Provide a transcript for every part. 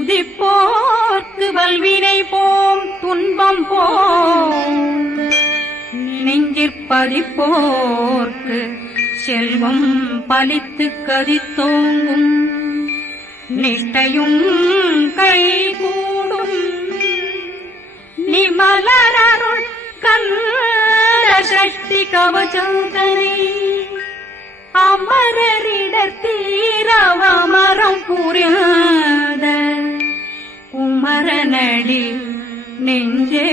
துதிப்போர்க்கு வல்வினை போம் துன்பம் போம் நெஞ்சிற்பதிப்போர்க்கு செல்வம் பலித்து கதித்தோங்கும் நிஷ்டையும் கைகூடும் நிமலரருள் கந்த சக்தி கவசந்தனை அமரரிடத்தீரவமரம் புரியாத குமரனடி நெஞ்சே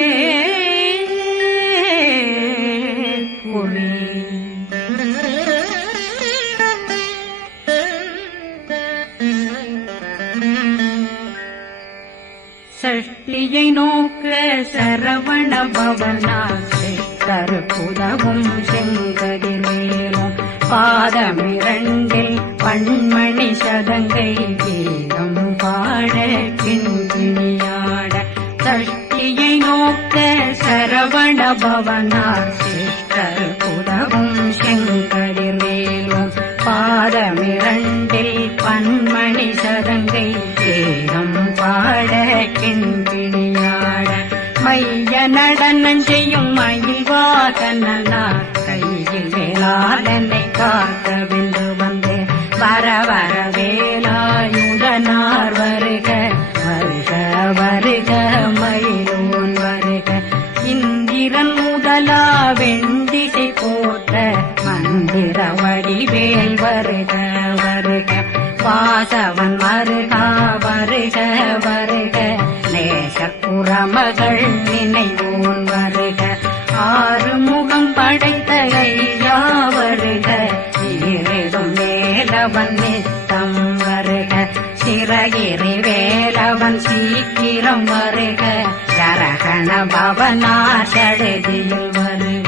சஷ்டியை நோக்க சரவண பவனாசை கருப்புதவும் செங்கதிரேலும் பாதமிரண்டில் பண்மணி சதங்கை கீதம் பாட கிண்கிணியாட சஷ்டியை நோக்க சரவண பவனாசை கருப்புதவும் செங்கதிரேலும் பாதமிரண்டில் பண்மணி சதங்கை கீதம் பாட கிண்கிணியாட மைய நடனம் செய்யும் மயில்வாகனார் கையில் வேளாளனை காக்க வென்று வந்தே வர வர வேலாயுதனார் வருக வருக வருக மயிலோன் வருக இந்திரன் முதலா வெண்டிசை போட்ட மந்திர வடிவேல் வருக வருக வாசவன் வருக வருக வருக நேசப்புறமகள் நினைவோன் வருக ஆறுமுகம் படைத்த ஐயா வருக ஈரிடும் வேலவன் நித்தம் வருக சிறகிரி வேலவன் சீக்கிரம் வருக சரகண பவனார் சடுதியில் வருக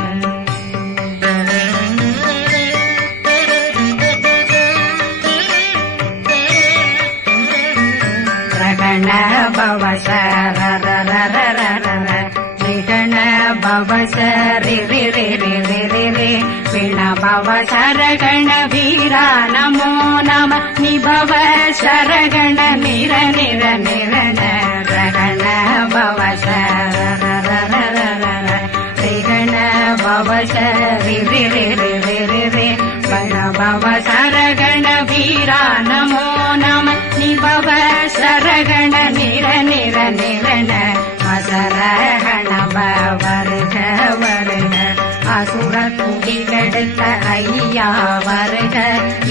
விகண பவசரி விண பவ சரகண வீரா நமோ நம நிபவ சரகண நிர நிர நிரண ரகண பவசரண பவசரி வண பவ சரகண வீரா நமோ நம நிபவ சரகண நிர நிர நிரண மசரகண வருக வருக அசுர குடிகெடுத்த ஐயா வருக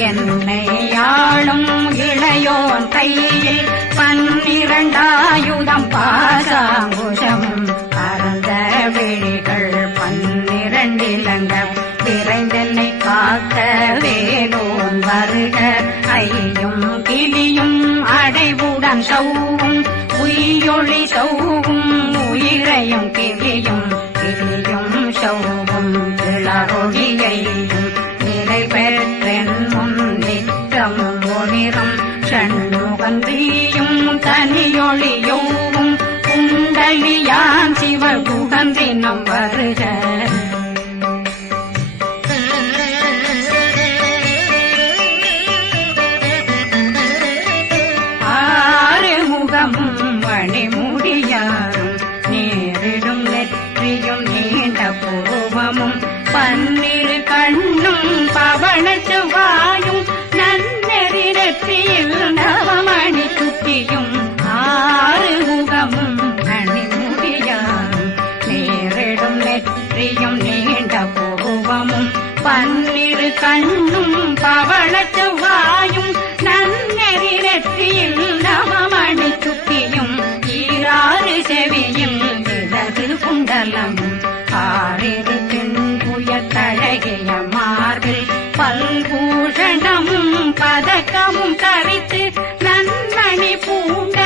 என்னை ஆளும் இளையோன் கையில் 12 பாசாங்குஷம் பரந்த விழிகள் 12 இலங்க விரைந்தென்னை காக்க வேலோன் வருக ஐயும் கிளியும் அடைவுடன் சௌவும் உயிரொளி சௌவும் உயிரையும் கிளியும் கிளியும் சௌவும் இளரொழியையும் நிலை பெற்றென் முன் நிற்றமும் ஒளிரும் ஷண்முகந்தியும் தனியொளியோவும் குண்டலியான் சிவகுகந்தினம் வருக மணிமுடியாரும் நேரிடும் நெற்றியும் நீண்ட பூவமும் 12 கண்ணும் பவள செவ்வாயும் நன்னெறி நெற்றியில் நவமணி குட்டியும் 6 முகமும் மணிமுடியாரும் நேரிடும் நெற்றியும் நீண்ட பூவமும் 12 கண்ணும் பவள செவ்வாயும் நன்னெறி நெற்றியில் நவமணி குட்டியும் 6 செவியும் விலகு குண்டலமும் 6 தின்புய தழகிய மார்பில் பல்பூஷணமும் பதக்கமும் தரித்து நன்மணி பூண்ட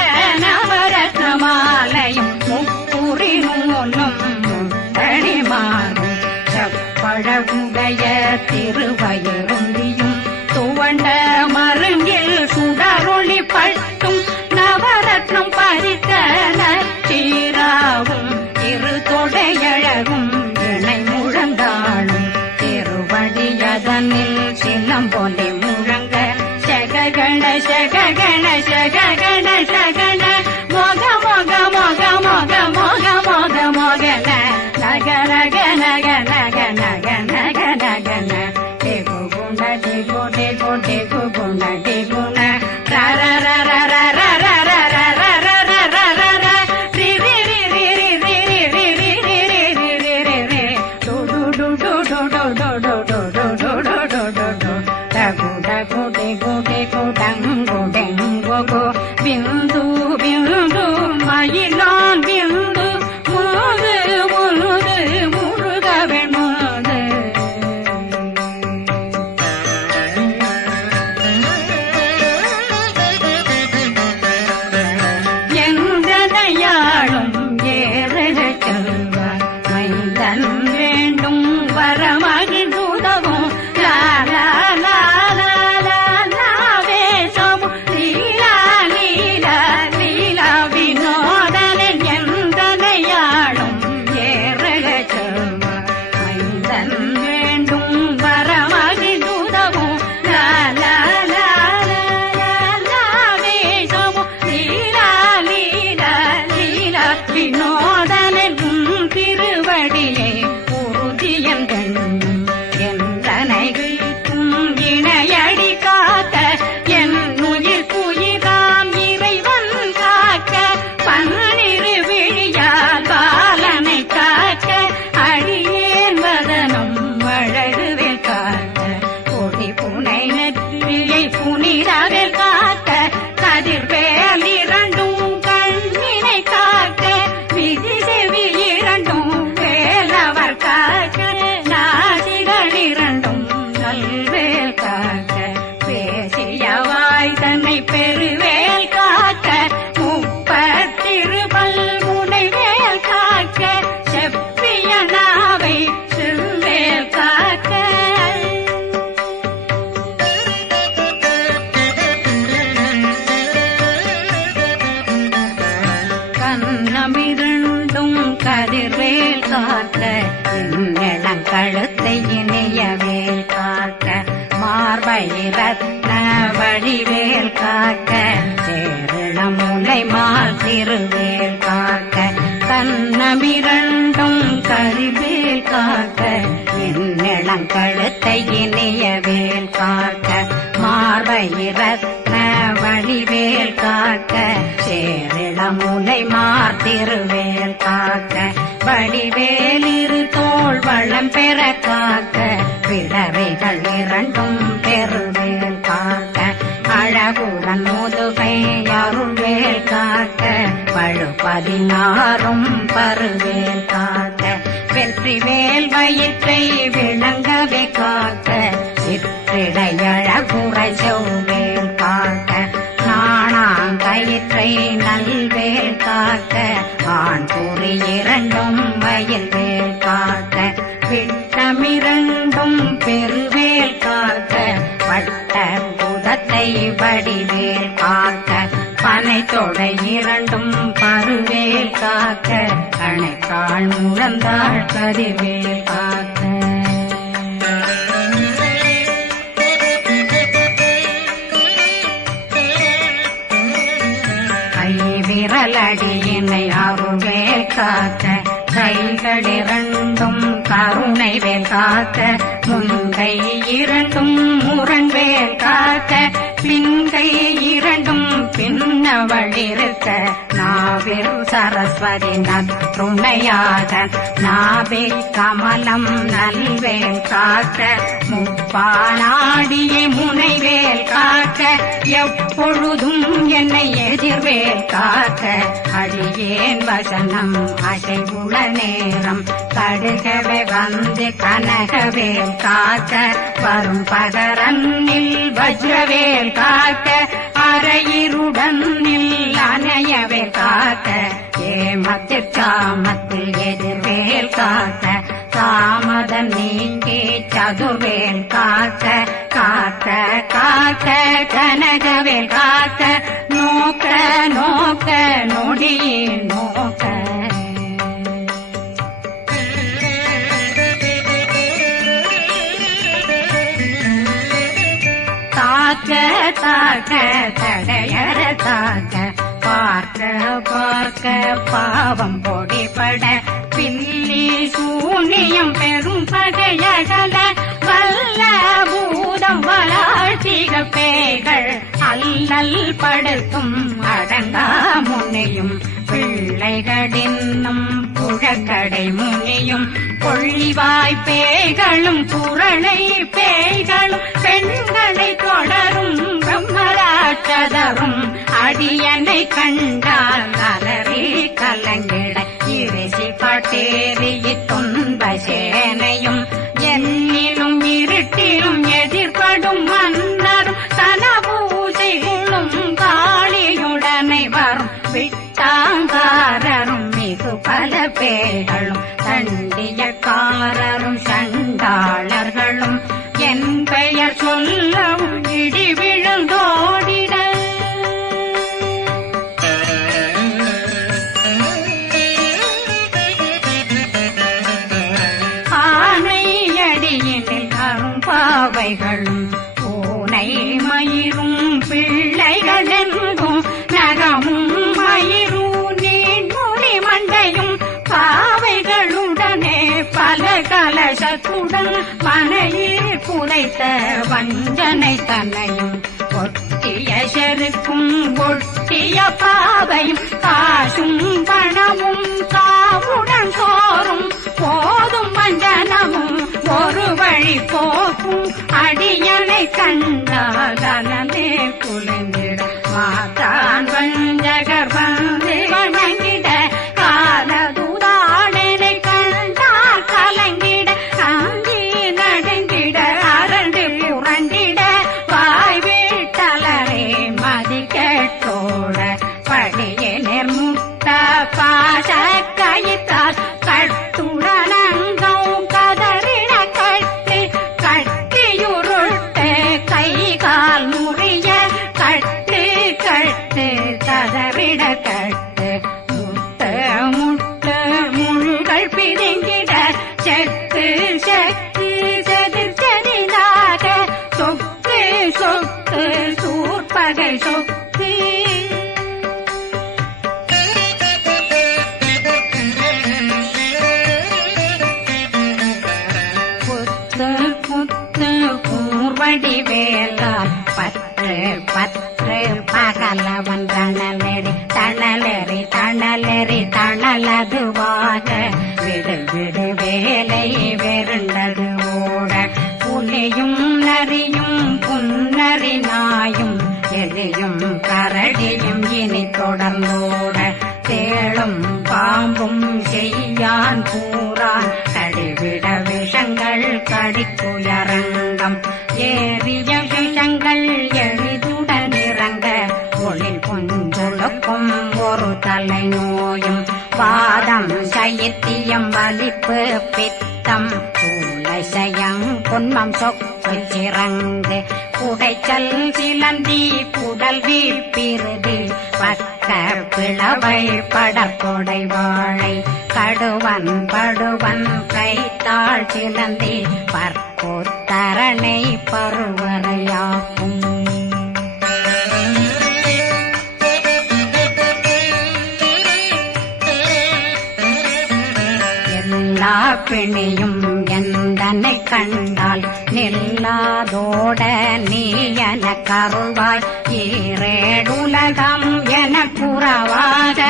நவரத்ன மாலையும் முப்புரி நூலும் முத்தணிமாரும் செப்பழகுடைய திருவயருந்தியும் துவண்ட மருங்கில் சுடரொளி பட்டும் நவரத்னம் பறித்த நச்சீராவும் இரு தொடையழகும் இணை முழங்காலும் திருவடியதனில் சிலம்பொலி முழங்க சககண சககண சககண சகண டிகு டிகு டிகு குண டிகுண ர ர ர ர ர ர ர ர ர ர ர ர ர ர ர ரி ரி ரி ரி ரி ரி ரி ரி ரி ரி ரி ரி ரி ரி ரி டு டு டு டு டு டு டு டு டு டு டு டு டு டு டு டகு டகு டிகு டிகு டங்கு டெங்கு கு பிந்து பிந்து மயிலான் பிந்து முது முது முருகவன் முது எந்தனையாளும் ஏறக செல்வார் மைந்தன் வேண்டும் வரமகிழ்ந்துதவும் லா லா லா லா லா லா வேஷமும் லீலா லீலா லீலா வினோதனன் எந்தனையாளும் ஏறக செல்வார் மைந்தன் வேண்டும் வரமகிழ்ந்துதவும் லா லா லா லா லா லா வேஷமும் லீலா லீலா லீலா வினோதனன் உன் திருவடியை உறுதியந்தன் எந்தனை வீட்டும் இணையடி காக்க என் உயிர் குயிராம் இறைவன் காக்க பன்னிரு விழியால் பாலனை காக்க அடியேன் வதனம் அழகுவில் காக்க கொடி புனை நெற்றியை புனிதவில் காக்க கதிர்வேல் இரண்டும் கண்ணினை காக்க விதி செவி இரண்டும் வேலவர் காக்க நாசிகள் இரண்டும் நல்வேல் காக்க பேசிய வாய் தன்னை பெருவேல் காக்க முப்பத்திருபல் முனைவேல் காக்க செப்பிய நாவை செவ்வேல் காக்க கண்ணமிரண்டும் கதிர்வேல் காக்க இளம் கழுத்தை இணையவேல் காக்க மார்பை ரத்ன வடிவேல் காக்க சேரண முலை மால் திருவேல் காக்க கண்ணமிரண்டும் கதிர்வேல் காக்க இளம் கழுத்தை இணையவேல் காக்க மார்பை ரத்ன வடிவேல் காக்க சேரண முலை மார் திருவேல் காக்க வடிவேல் இரு தோள் வளம் பெற காக்க பிறவைகள் இரண்டும் பெருவேல் காக்க அழகுடன் முதுகை அருள்வேல் காக்க பழு 16 பருவேல் காக்க வெற்றி வேல் வயிற்றை விளங்கவே காக்க சிற்றிடையழகுறை செவ்வேல் காக்க நாணாங்கயிற்றை நல்வேல் காக்க ஆண் குறி இரண்டும் வயல்வேல் காக்க விட்டமிரண்டும் பெருவேல் காக்க வட்ட புதத்தை வடிவேல் காக்க பனை தொடை இரண்டும் பருவேல் காக்க கணைக்கால் முழந்தாள் கதிர்வேல் காக்க விரலடியினை அருள்வேல் காக்க கைகளிரண்டும் கருணை வேல் காக்க முன்கை இரண்டும் முரண்வேல் காக்க பின்கை இரண்டும் பின்னவளிருக்க நாவில் சரஸ்வதி நற்றுணையாக நாவே கமலம் நல்வேல் காக்க முப்பானாடியை முனைவேல் காக்க எப்பொழுதும் என்னை எதிர்வேல் காக்க அடியேன் வசனம் அசைவுள நேரம் கடுகவே வந்து கனகவேல் காக்க வரும் பகரன்னில் வஜ்ரவேல் காக்க அரையிருடன் அணையவேல் காக்க ஏமத்தில் காமத்தில் எதிர்வேல் காக்க தாமதம் நீங்கி சதுர்வேல் காக்க காக்க காக்க கனகவேல் காக்க நோக்க நோக்க நொடியில் நோக்க தாக்க தாக்க தடையற தாக்க பார்க்க பார்க்க பாவம் பொடிபட பில்லி சூனியம் பெரும் பகையகல வல்ல பூதம் அல்லல்படுத்தும் அடங்கா முனையும் பிள்ளைகளின்னும் புழக்கடை முனியும் கொள்ளிவாய் பேய்களும் குரளை பேய்களும் பெண்களை தொடரும் பிரம்மராட்சதரும் அடியனை கண்டால் அலறி கலங்கிட இரிசி பட்டேறிய துன்ப சேனையும் என்னிலும் இருட்டிலும் எதிர்படும் மன்னரும் தன பூஜைகளும் காளியுடனை வரும் விட்டாங்காரரும் மிகு பல பேர்களும் தண்டியக்காரரும் சண்டாளர்களும் என் பெயர் சொல்லவும் இடி விழுந்தோடிட ஆனையடியினில் அரும்பாவைகளும் பூனை மயிரும் பிள்ளைகளெங்கும் நகமும் மயிரும் நீன்மொழி மண்டையும் பாவைகளுடனே பல கலசத்துடன் மனையில் புதைத்த வஞ்சனை தன்னையும் ஒட்டிய செருக்கும் ஒட்டிய பாவையும் காசும் பணமும் காவுடன் சோறும் போதும் வஞ்சனமும் ஒரு வழி போக்கும் அடியனை கண்டால் அனலே குளிர்ந்திட மாத்தான் வஞ்சகர் வந்து வணங்கிட காலதுதாடனை கண்டால் கலங்கிட அஞ்சி நடுங்கிட அரண்டு புரண்டிட வாய் வீட்டலரே மதி கேட்டோட படியே நிர்முட்ட பாச கயித்தால் கட்டுடனங்கும் கதறிட கட்டு கட்டியுருட்டு கை கால் முறிய கட்டு கட்டு கதறிட கட்டு முட்ட முட்ட முள்கள் பிதுங்கிட செக்கு செக்கு செதிர் செதிலாக சொக்கு சொக்கு சூர்பகை சொக்கு புத்து புத்து கூர்வடி வேலால் பற்று பற்று பகலவன் தணலெறி தணலெறி தணலெறி தணலதுவாக விடு விடு வேலை வெருண்டது ஓட புலியும் நரியும் புன்னரி நாயும் எலியும் கரடியும் இனி தொடர்ந்தோட தேளும் பாம்பும் செய்யான் கூறான் கடிவிட விஷங்கள் கடிக்குயரங்கம் ஏறிய விஷங்கள் எளிதுடன் இறங்க ஒளில் கொஞ்சொழுக்கும் ஒரு தலை நோயும் வாதம் சைத்தியம் வலிப்பு பித்தம் சயம் பொன்மம் சொக்கு சிறங்கு குடைச்சல் சிலந்தி குடல் வீழ்பிருதி பக்க பிளவை படற்கொடை வாழை கடுவன் படுவன் கைத்தாள் சிலந்தி பற்போத்தரணை பருவரையாக்கும் எல்லா பிணியும் எந்தனை கண்டால் நில்லாதோட நீ என கருள்வாய் ஈரேடுலகம் என புறவாக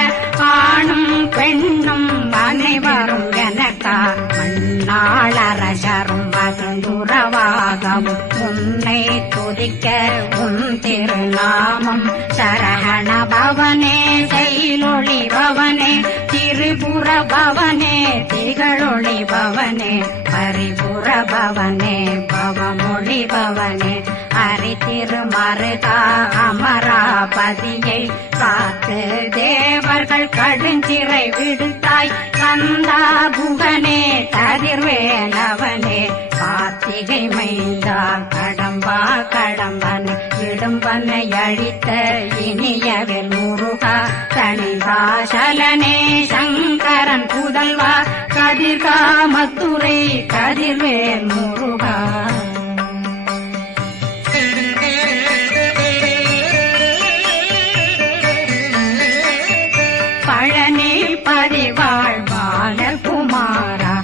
ஆணும் பெண்ணும் அனைவரும் எனக்கா மண்ணாளரசரும் மகந்துறவாகவும் உன்னை துதிக்க உன் திருநாமம் சரகண பவனே செயலொளி பவனே திரிபுர பவனே திகழொளி பவனே பரிபுர பவனே பவமொழி பவனே அரி திருமருகா அமராபதியை காத்து தேவர்கள் கடுஞ்சிறை விடுத்தாய் கந்தா குகனே கதிர்வேலவனே கார்த்திகை மைந்தா கடம்பா கடம்பனை இடும்பனை அழித்த இனியவில் முருகா தனிதாசலனே சங்கரன் புதல்வா கதிர்காமத்துறை கதிர்வேல் முருகா பழனி பதிவாழ் பாலர் குமாரா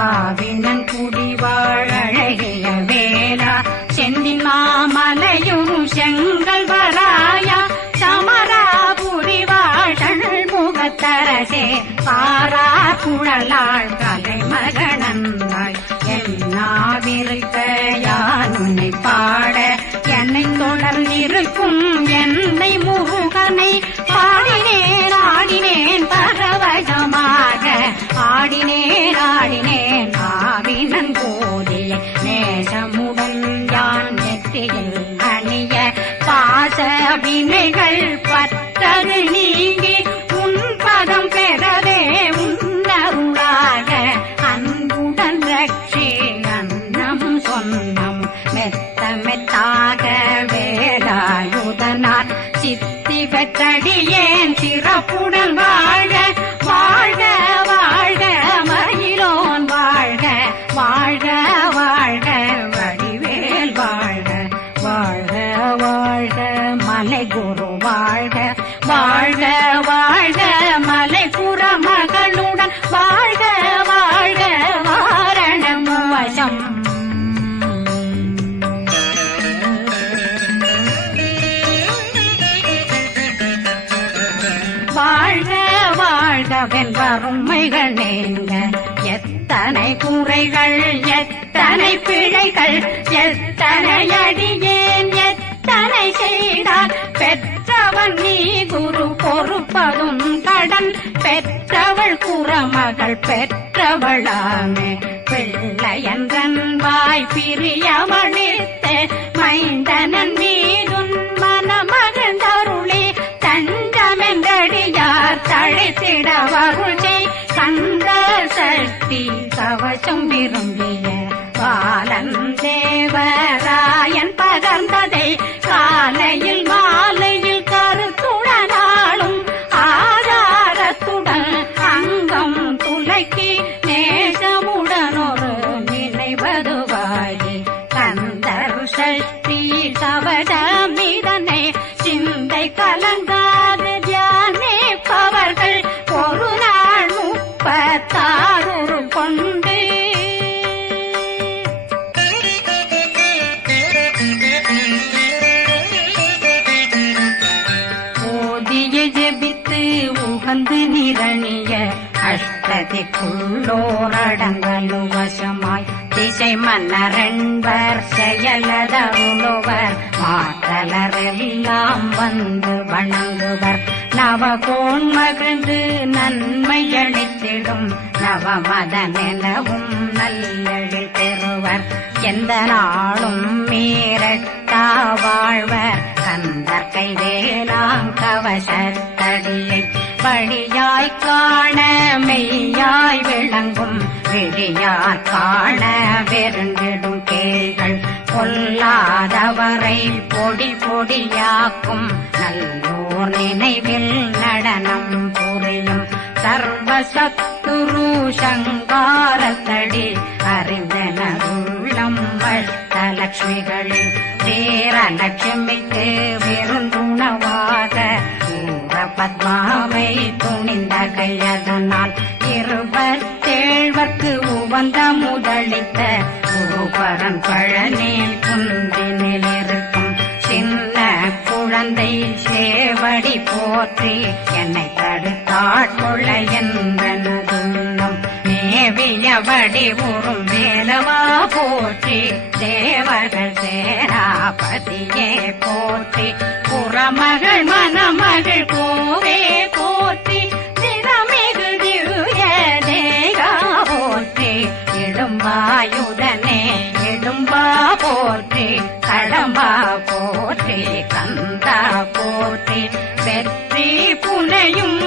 ஆவினன் குடிவாழ் அழகிய வேலா செந்தில் மாமலையும் செங்கல் வராயா அரசே பாரா குழலாள் கலைமகனந்தாய் என்னாவிருக்க யான் உன்னை பாட என்னை தொடர்ந்திருக்கும் என்னை முருகனை பாடினேன் ஆடினேன் பரவசமாக ஆடினேன் ஆடினேன் ஆவினன் போதிய நேசமுடன் யான் நெற்றியில் அணிய பாச வினைகள் பற்றது நீங்கி உன் பதம் பெறவே உன்னருளாக அன்புடன் ரட்சி அன்னம் சொன்னம் மெத்த மெத்தாக வேலாயுதனார் சித்தி பெற்றடியேன் சிறப்புடன் வாழ்க வாழ்க வாழ்க மயிலோன் வாழ்க வாழ்க வாழ்க வடிவேல் வாழ்க வாழ்க வாழ்க மலை குரு வாழ்க வாழ்க வாழ்க மலை புற மகளுடன் வாழ்க வாழ்க வாரணம் வசம் வாழ்க வாழ்கவென் வறுமைகள் நீங்க எத்தனை குறைகள் எத்தனை பிழைகள் எத்தனை அடியேன் எத்தனை செய்தார் பெற்றவன் நீ குரு பொறுப்பதும் கடன் பெற்றவள் குறமகள் பெற்றவளாமே பிள்ளையன்றன் வாய் பிரியமளித்த மைந்தனன் மீதுன் மனமகந்தருளே தஞ்சமென்றடியார் தழைத்திட வருளை கந்த சக்தி கவசம் விரும்பிய பாலன் தேவராயன் பகர்ந்ததை காலையில் மாலையில் கருத்துடனாலும் ஆதாரத்துடன் அங்கம் துளைக்கி நேசமுடன் ஒரு நினைவதுவாகி கந்தர் சக்தி கவசமிதனை சிந்தை கலங்காது தியானிப்பவர்கள் ஒரு நாள் 36 கொண்டு ஓதிய ஜெபித்து உகந்து நிரணிய அஷ்டதிக்குள்ளோரடங்கலு வசமாய் திசை மன்னரென்பர் செயலதருளுவர் மாற்றலரெல்லாம் வந்து வணங்குவர் நவகோன் மகிழ்ந்து நன்மையளித்திடும் நவமதனெனவும் நல்லெழில் பெறுவர் எந்த நாளும் மீறட்டா வாழ்வர் கந்தர் கைவேலாம் கவசத்தடியை வழியாய் காண மெய்யாய் விளங்கும் விழியார் காண வெருண்டிடும் கேள்கள் பொல்லாதவரை பொடி பொடியாக்கும் நல்லோர் நினைவில் நடனம் புரியும் சர்வசத்துரு சங்காரத்தடி அறிந்தனருள்ளம் வஷ்டலட்சுமிகளில் சேரலட்சுமிக்கு விருந்துணவாக பத்மாவை துணிந்த கையதனால் 27 உவந்த முதலித்த குருபரன் பழனில் குந்தினில் இருக்கும் சின்ன குழந்தை சேவடி போற்றி என்னை தடுத்தாட்கொள்ள என்பனதுள்ளம் மேவியபடி உறும் வேலவா போற்றி தேவர்கள் சேனாபதியே போற்றி புறமகள் மணமகள் கோவே போற்றி திறமிகு திவ்ய தேகா போற்றி இடும்பாயுதனே இடும்பா போற்றி கடம்பா போற்றி கந்தா போற்றி வெற்றி புனையும்